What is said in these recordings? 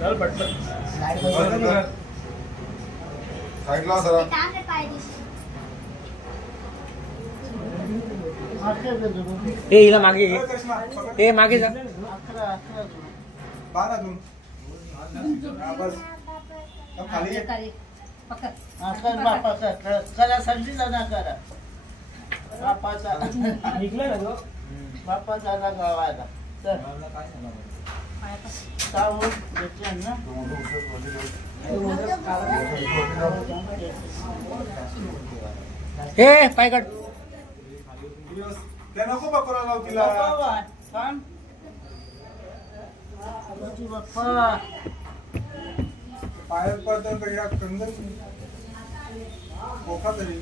चल पटपट साईडला सरा ए हिला मागे घे. ए मागे जा. बारा दोन बस खाली कर बापाचा करा संजीचा ना करा बापाचा निघला ना तो बापाचा ना गावाला तर साऊ घेतला ना ए पाय काढ. ते नको पकडा लाव तिला थांब बाप्पा पायात पडतं तर या कंदन पोखा तरी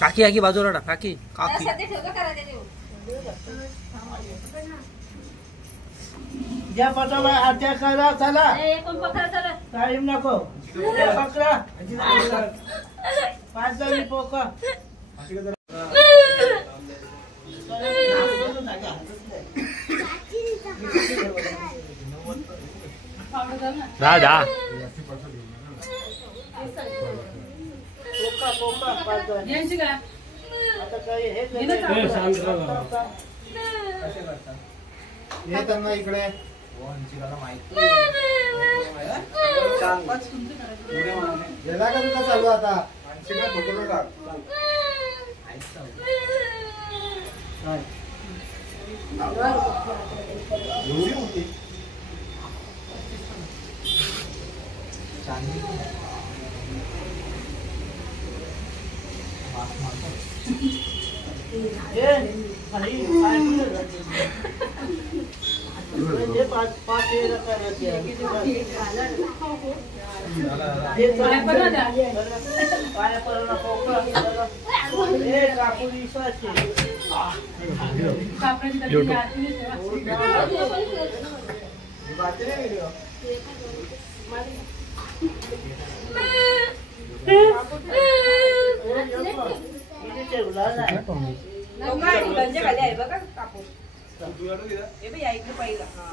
काकी काकी बाजूला टाक. काकी काकी ज्या पटाला आत्या करा चला टाइम नको पकडा 5 जणी पोका दादा पोका पोका 5 जणी आता काही हे हे त्यांना इकडे गेला का तुला चालू आता फोटो टाक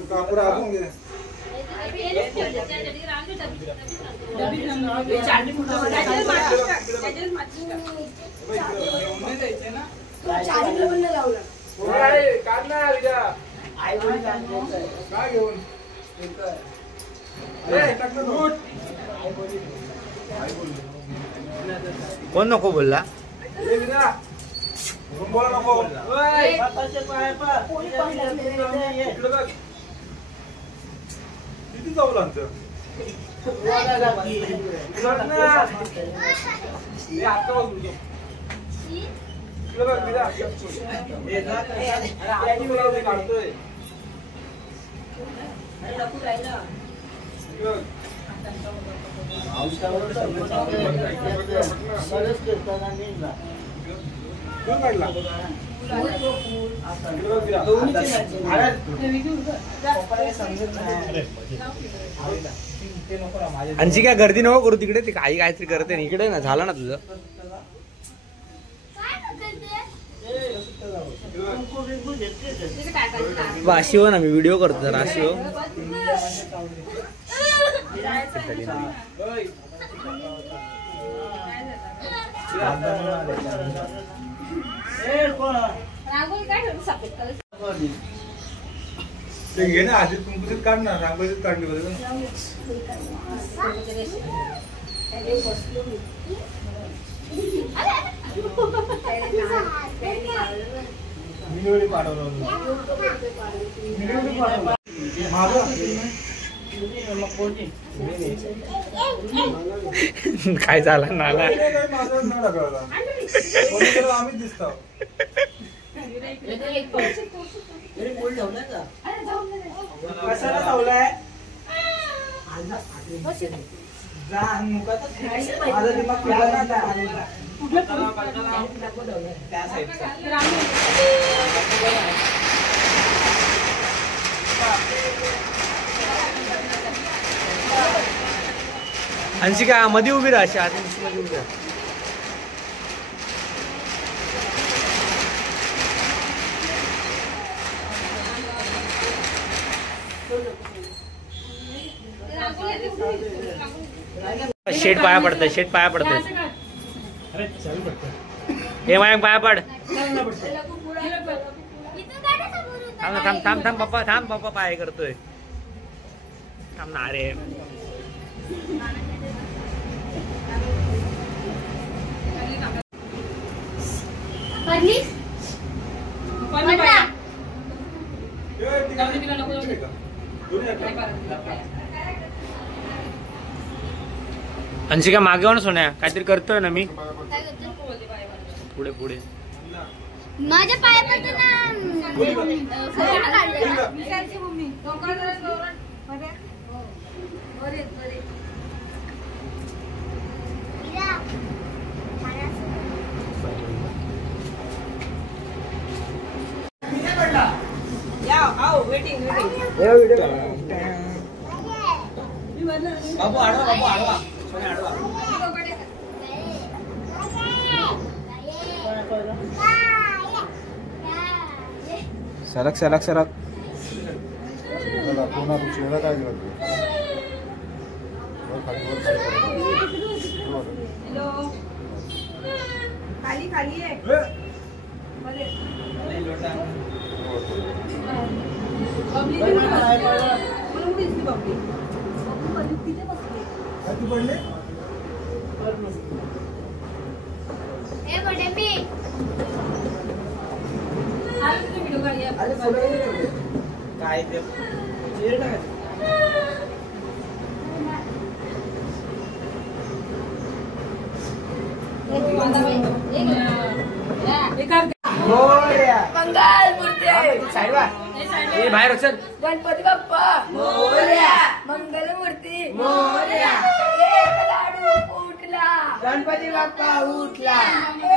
कापूर आपण घे कोण नको बोलला. किती जाऊ लागतं आणखी काय गर्दी नको करू तिकडे. ते काही काहीतरी करते ना इकडे ना. झालं ना तुझं. शिव ना मी व्हिडिओ करतो जरा. शिव ते घे ना आधी कुंकुलीत काढ ना. रांगोळीत काढली बरं काय झालं नाला आम्ही दिसतो. कशाला लावलाय अंशिका मध्ये उभी राहा. अशी मध्ये उभी राहा. शेट पाया पडतंय, शेट पाया पडतंय. हे मयांक पाया पड. थांब थांब थांब थांब पप्पा, थांब पप्पा पाय करतोय. थांब ना रे. अंशिका मागे हो ना सोन्या, काहीतरी करतोय ना मी. पुढे पुढे माझ्या पायापासून बाबू आडवा, बाबू आडवा, सोन्या आडवा. सरक सरक सरक. पुन्हा चेहरा काय दिला खाली खाली आहे. काय ते बाहेर चल. गणपती बाप्पा मोरया, मंगलमूर्ती मोरया, एक लाडू फुटला, गणपती बाप्पा उठला,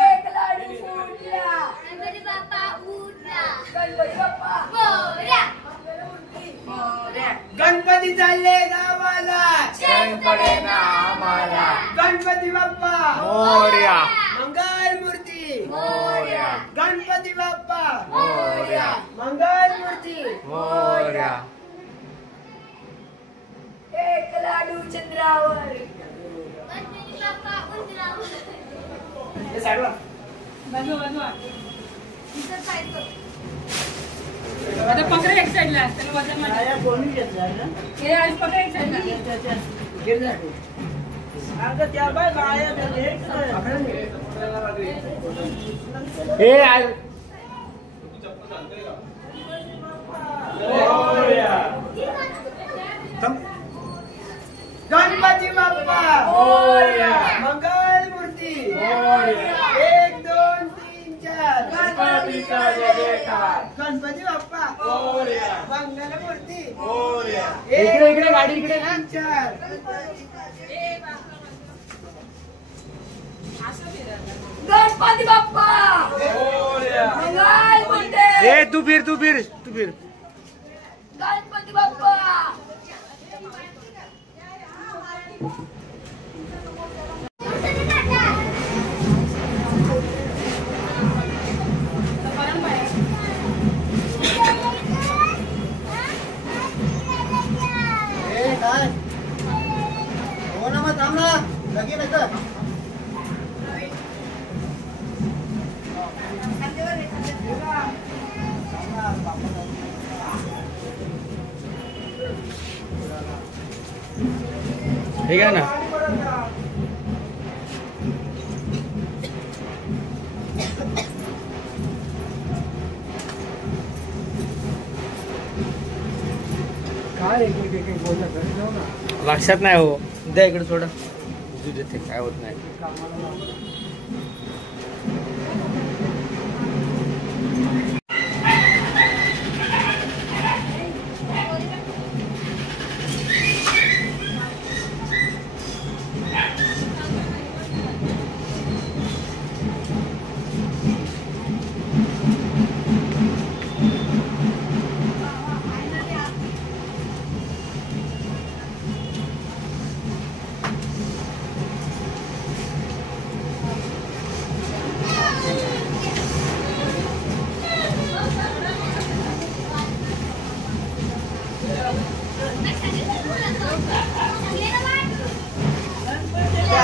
एक लाडू फुटला, गणपती बाप्पा उठला, गणपती बाप्पा मोरया, मंगलमूर्ती मोरया, गणपती चालले गावाला, गणपती नामाला, गणपती बाप्पा मोरया, मंगल मूर्ती, मोरया, गणपती बाप्पा मोरया, मंगल मूर्ती. मोरया. एक लाडू चंद्रावर, गणपती बाप्पा उठला. हे साईडला. आता पकड एक साईडला, त्याला वजन वाढ. या कोणी घेतला ना? हे आज पकड एक साईडला. घे जा. अगं त्या बाय गाया त्या लेट आहे. हे आज गणपती बाप्पा मंगल मूर्ती. 1 2 3 4 गणपतीचा जयकार. गणपती बाप्पा मंगल मूर्ती. इकडे इकडे गाडी इकडे ना. 4 गणपती बाप्पा मंगलमूर्ती, ए तू फिर तू फिर तू फिर. गणपती बाप्पा काय हो ना मग थांब ना लगेच येतं. ठीक आहे ना. काय एक बोलला घरी जाऊ ना. लक्षात नाही हो. द्या इकडे थोडं. देते काय होत नाही.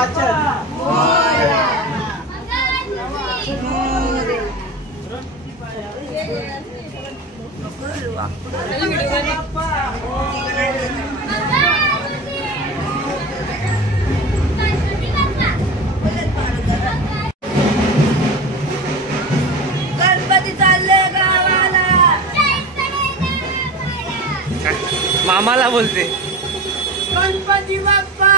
गणपती चालले गावाला. मामाला बोलते. गणपती बाप्पा.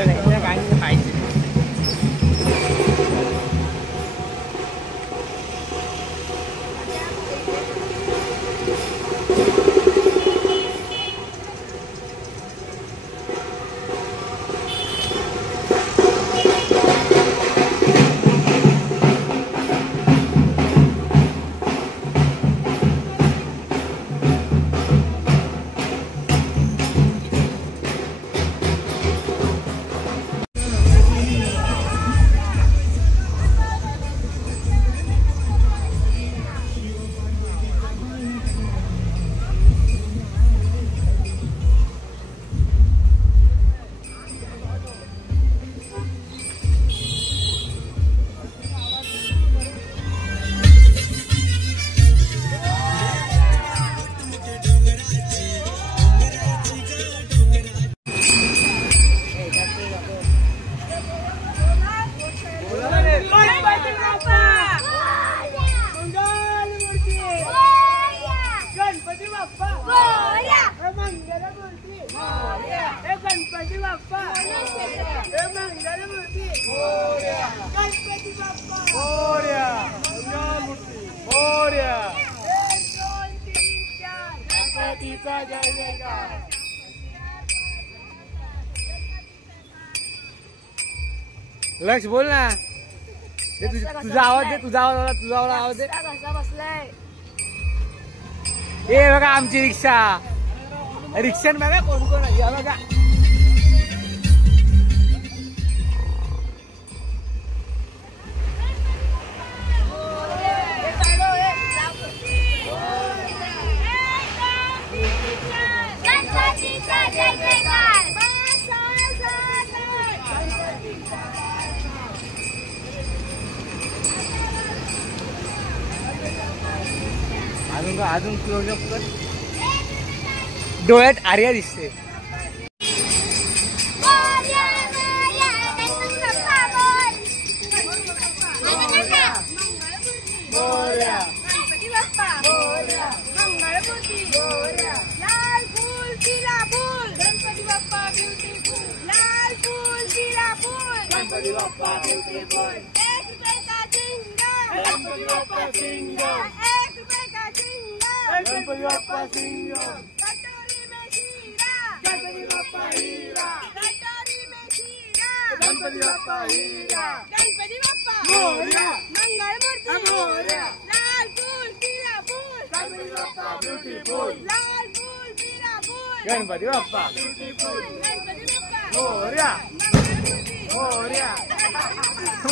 पाहिजे. लक्ष बोल ना. तुझा आवाज दे. तुझा आवाज दे. हे बघा आमची रिक्षा. रिक्षान बघा कोण कोण आहे बघा. अजून क्लोजअप कर. डोळ्यात आर्या दिसते. गणपती बाप्पा सिंह. कटोरी में शीरा. गणपती बाप्पा हीरा. कटोरी में शीरा. गणपती बाप्पा हीरा. गणपती बाप्पा मोरया. मंगळमूर्ती. मोरया. लाल फूल पीला फूल. गणपती बाप्पा ब्युटीफुल. लाल फूल पीला फूल. गणपती बाप्पा ब्युटीफुल. गणपती बाप्पा मोरया. मंगळमूर्ती. मोरया.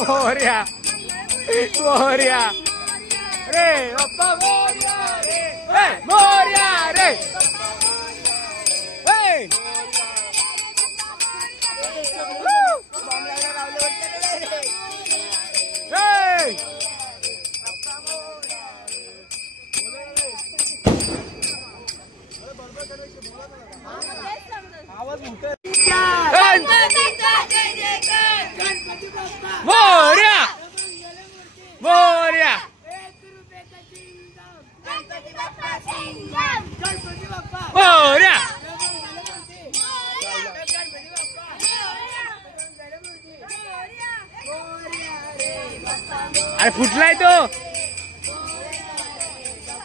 मोरया. मोरया रे बाप्पा. मोरया रे. मोरया रे. आवाज मोठा. मोरया. मोरया. गणपती बाप्पा सिंगम. गणपती बाप्पा. मोरया. अरे फुटलाय तो.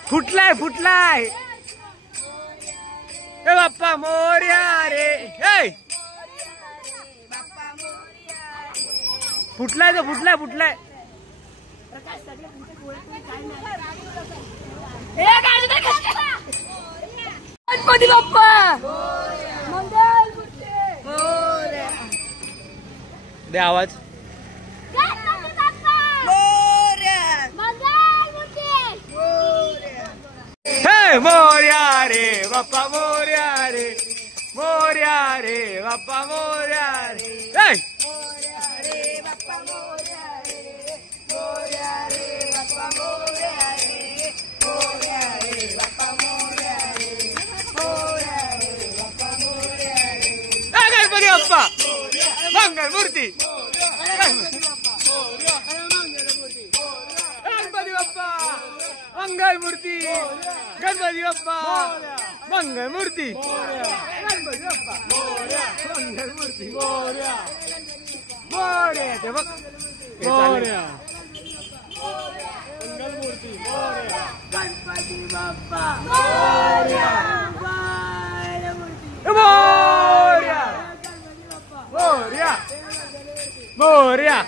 फुटलाय. ए बाप्पा मोरया रे. फुटलाय तो. फुटलाय. गणपती बाप्पा दे आवाज. गणपती बाप्पा मंगळमूर्ती. हे मोरया रे बाप्पा. मोरया रे. मोरया रे बाप्पा. मोरया रे. गणपती बाप्पा मंगळमूर्ती. गणपती बाप्पा. मंगल मूर्ती गणपती बाप्पा मंगल मूर्ती गणपती बाप्पा मंगल मूर्ती मोरया ते बघ मोरया मंगल मूर्ती मोरया गणपती बाप्पा मोरया मोरया मोरया मोरया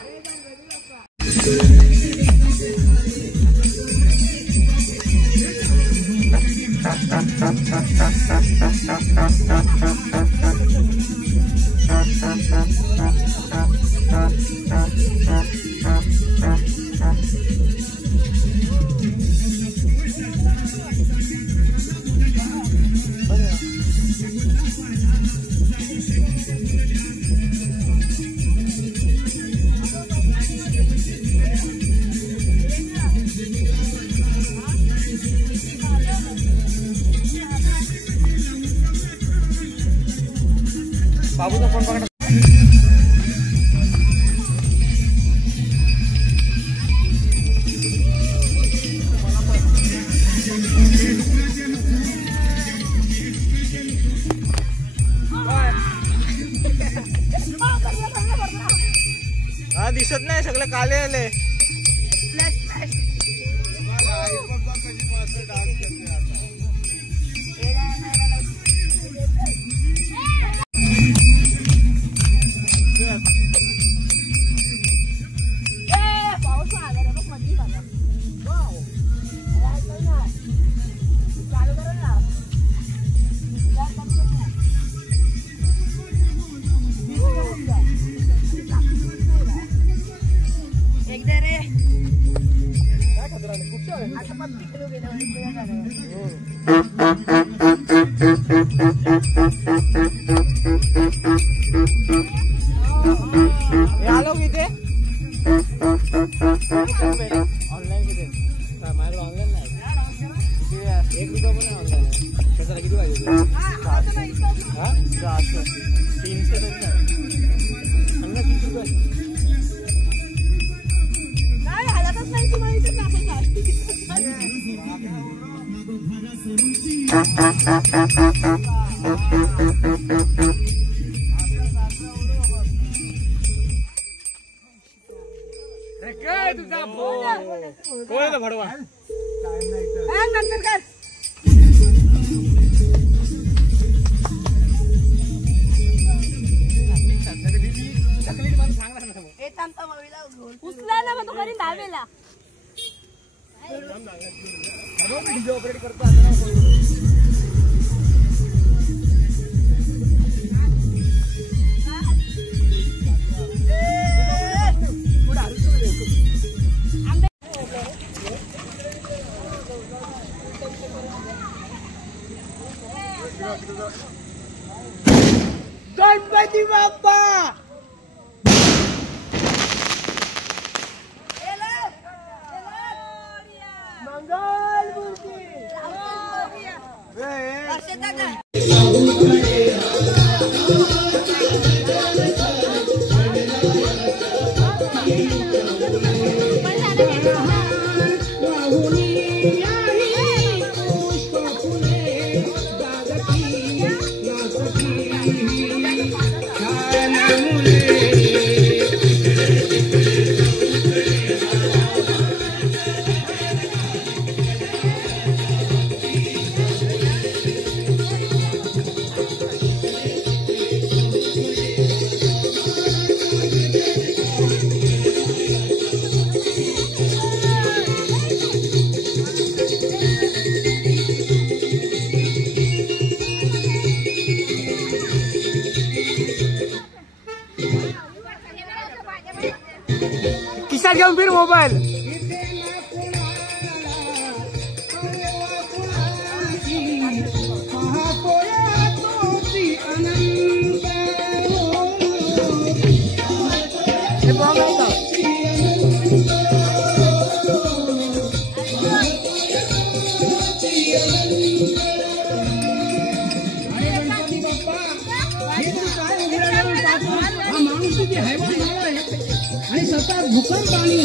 बाबूचा फोन बघा हा दिसत नाही सगळे काले आले आलो किती ऑनलाईन किती माझ्याकडे ऑनलाईन नाही एक रुपया पण नाही ऑनलाईन त्याच्याला किती पाहिजे 300 तरी काय 30 रुपये नाही हालतच नाही तुम्हाला इथे काय तुझा कोण भडवा नंतर कर उचला ना मग तो करीन दहावेला ऑपरेट करतो गणपती बाप्पा मंगल मूर्ती किसा घेऊन फिर मोबाईल आणि सतत भूकंप आणि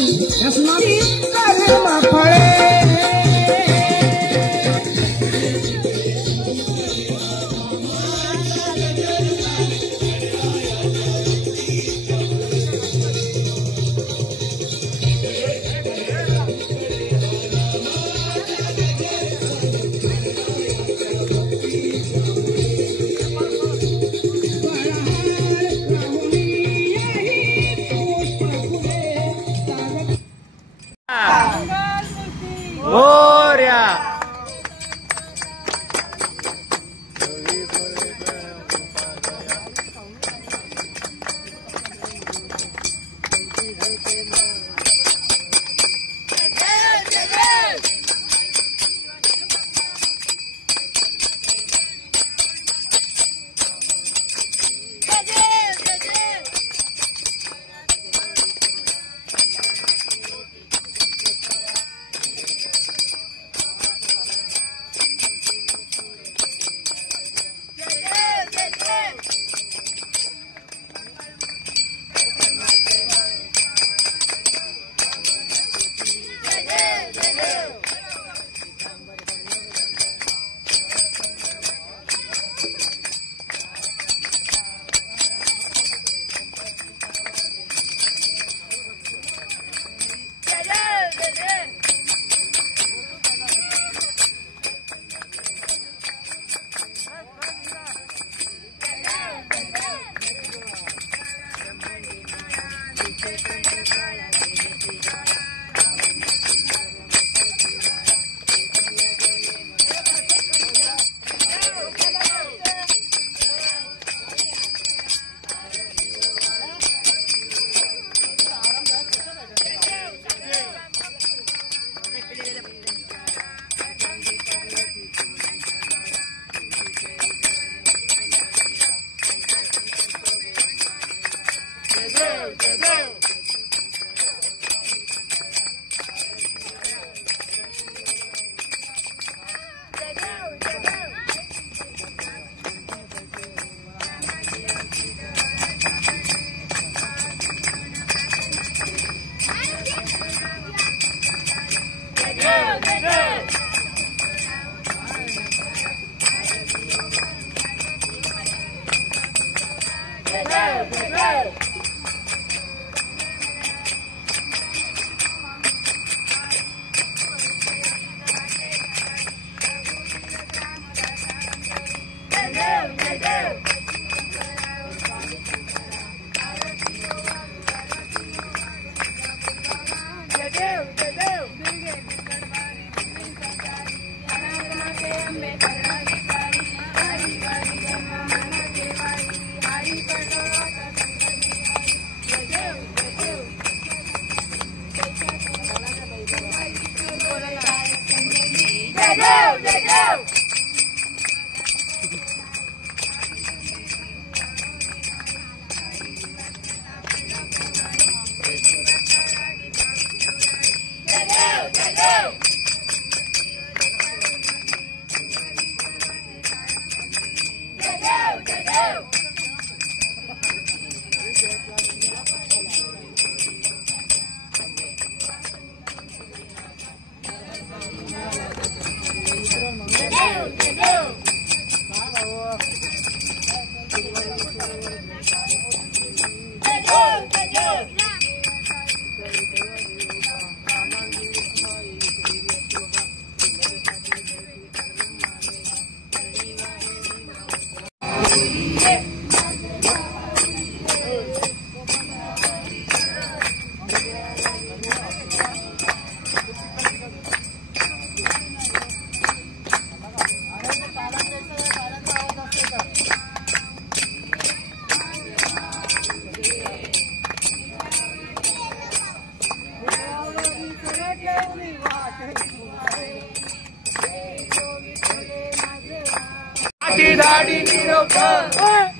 दाढी निरोप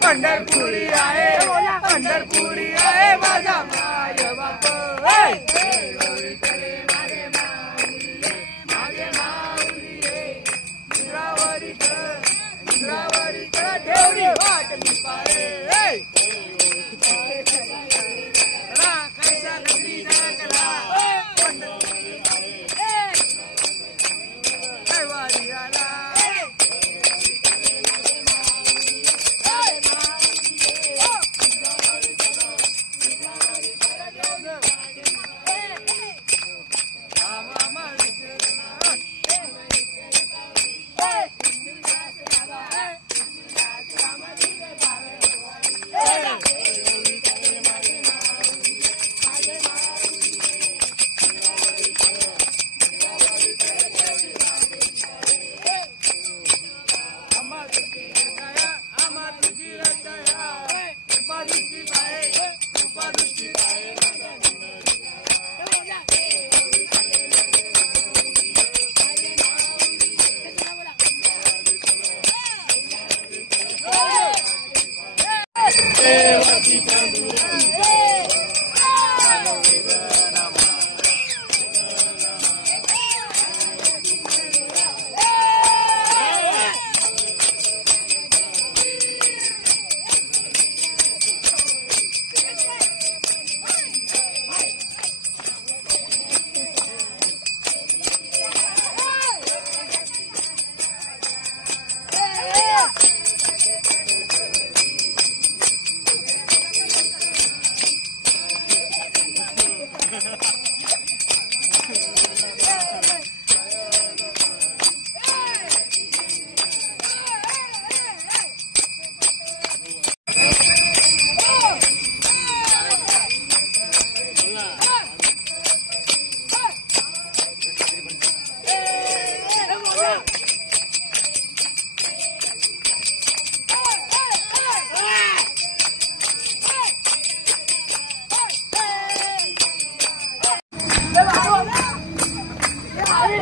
पंढरपुरी आहे, पंढरपुरी आहे माझा माय बाप. माझे माऊली इंद्रावरी ठेवली वाट मी पाहे. कैसा नगरी जागला वारी आला.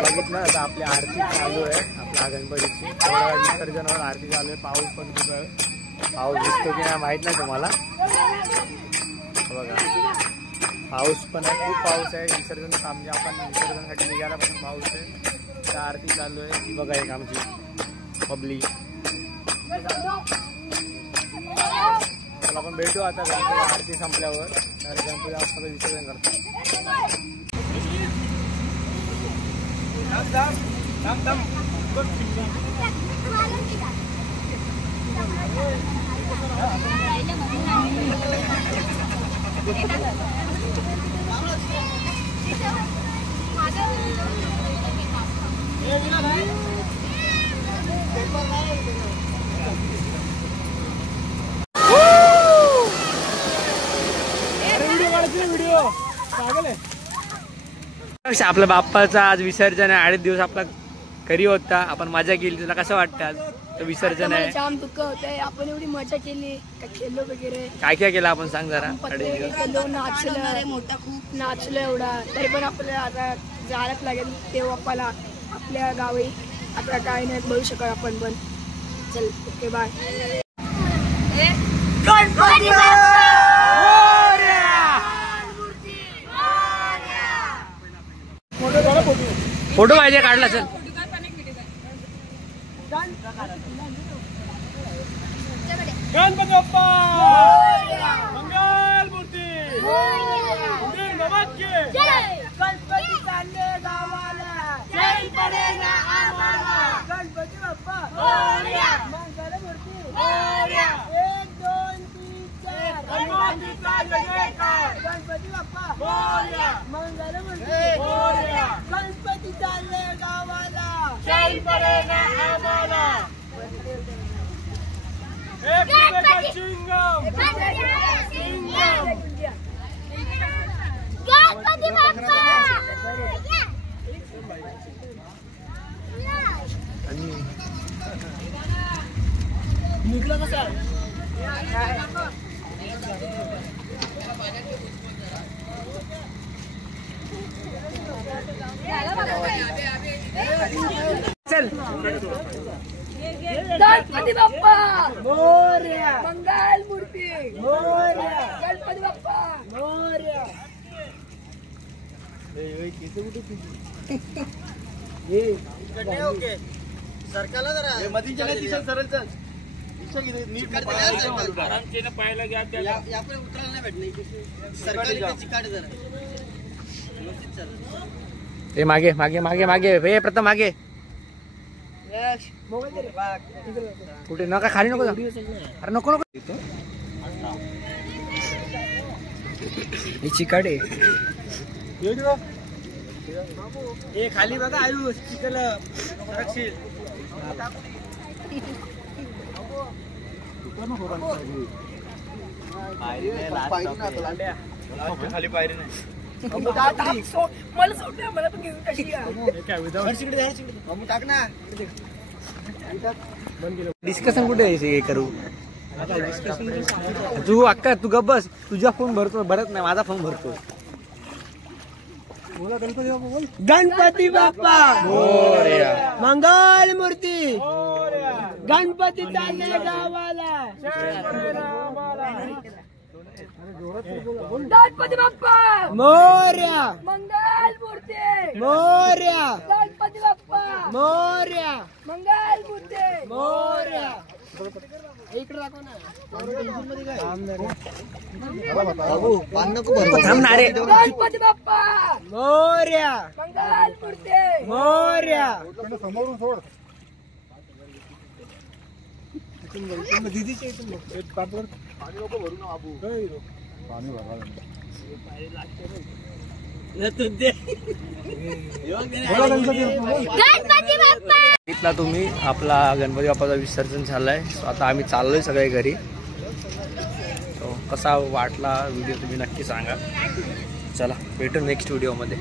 बघितलं आता आपली आरती चालू आहे, आपल्या गणपतीची विसर्जनावर आरती चालू आहे. पाऊस पण खूप आहे, पाऊस दिसतो की नाही माहित नाही तुम्हाला. बघा पाऊस पण आहे, खूप पाऊस आहे. विसर्जन म्हणजे आपण विसर्जनासाठी निघायला पण पाऊस आहे. त्या आरती चालू आहे ती बघा एक आमची पब्लिक. चला आपण भेटू आता गणपती आरती संपल्यावर. तर गणपती असं विसर्जन करतो. आपल्या बाप्पाचा आज विसर्जन आहे. 8 दिवस आपला घरी होता, आपण मजा केली. तुला कसं वाटतं आज विसर्जन आहे? जाम दुःख होतंय. आपण एवढी मजा केली, खेळलो वगैरे. काय काय केलं आपण सांग जरा. 8 दिवस नाचलं, मोठा खूप नाचलं एवढा. तरी पण आपल्याला आता जायलाच लागेल देव बाप्पाला आपल्या गावी. आता काय नाही बोलू शकत आपण पण. चल ओके बाय. फोटो पाहिजे काढला. चल गणपती बाप्पा मंगल मूर्ती. गणपती चालले गावाला, जय पडेगा आम्हाला. गणपती बाप्पा मंगल मूर्ती. 1 2 3 4 गणपती बाप्पा मंगल मूर्ती. गणपती चालले गावाला, जय पडेगा आम्हाला. गणपती बाप्पा निघलं कसं? चल गणपती बाप्पा मोरया, मंगल मूर्ती. मोरया, गणपती बाप्पा मोरया. ओके सरकारला जरा मधी सरळ चल. यापुढे उतरायला नाही भेटले. सरकारी चिकाट जरा व्यवस्थित चल. हे मागे मागे मागे मागे. हे प्रथम मागे. कुठे नका खाली नको जा. अरे नको नको. ही चिकाट आहे. हे खाली बघा आयुष चिकल सुरक्षित. खाली पायरी नाही. मला सोडल्या मला पण घेऊन कशी टाक ना. डिस्कशन कुठे आहे हे करू. तू अक्का तू गप बस. तुझा फोन भरतो भरत नाही, माझा फोन भरतो. गणपती बाप्पा मोरया. मंगल मूर्ती. गणपती चालले गावाला. गणपती बाप्पा मोरया, मंगल मूर्ती. मोरया, गणपती बाप्पा मोरया, मंगल मूर्ती. मोरया. इकडे दाखव ना. थांब ना रे. गणपती बाप्पा मोरया, मंगल मूर्ती. मोरया. गणपती बाप्पा. इथला तुम्ही आपला गणपती बाप्पाचा विसर्जन झालाय. आता आम्ही चाललोय सगळे घरी. कसा वाटला व्हिडिओ तुम्ही नक्की सांगा. चला भेटू नेक्स्ट व्हिडिओ मध्ये.